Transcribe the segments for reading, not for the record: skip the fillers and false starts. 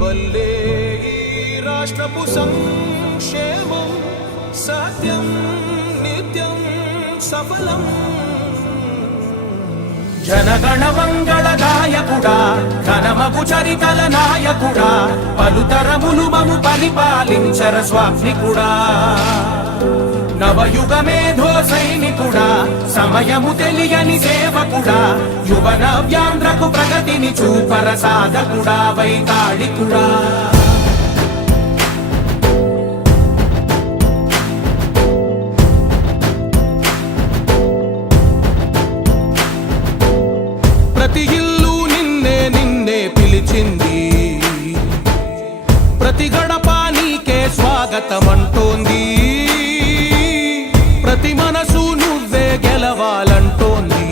వల్లే ఈ రాష్ట్రపు సంక్షేమం సత్యం నిత్యం సఫలం. జనగణ మంగళ గాయకుడా ఘనమగు చరితల నాయకుడా పలుతరములు మము పరిపాలించర స్వామికుడా. నవయుగ మేధో సైనికుడా సమయము తెలియని సేవకుడా యువ నవ్యాంధ్రకు ప్రగతిని చూపర సాధకుడా వైతాళికుడా. ప్రతి ఇల్లు నిన్నే నిన్నే పిలిచింది, ప్రతి గడప నీకే స్వాగతమంటోంది, ప్రతి మనసు నువ్వే గెలవాలంటోంది.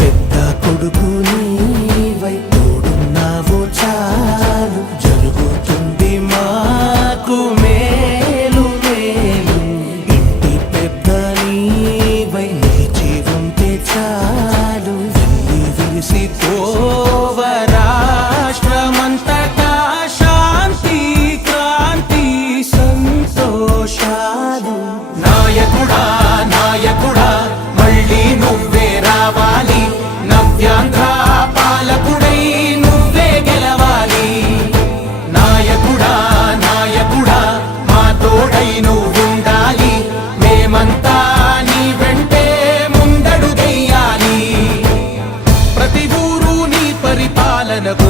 పెద్ద కొడుకు నీవై తోడున్నావు చాలు జరుగుతుంది మాకు మేలు మేలు. ఇంటి పెద్ద నీవై నిలిచి ఉంటే చాలు విరిసి పోవ రాష్ట్రమంతటా శాంతి క్రాంతి సంతోషాలు. నాయకుడా నాయకుడా మళ్ళీ నువ్వే రావాలి, నవ్యాంధ్ర పాలకుడై నువ్వే గెలవాలి. నాయకుడా నాయకుడా మా తోడై నువ్వుండాలి, మేమంతా నీ వెంటే ముందడుగెయ్యాలి. ప్రతి ఊరు నీ పరిపాలనకు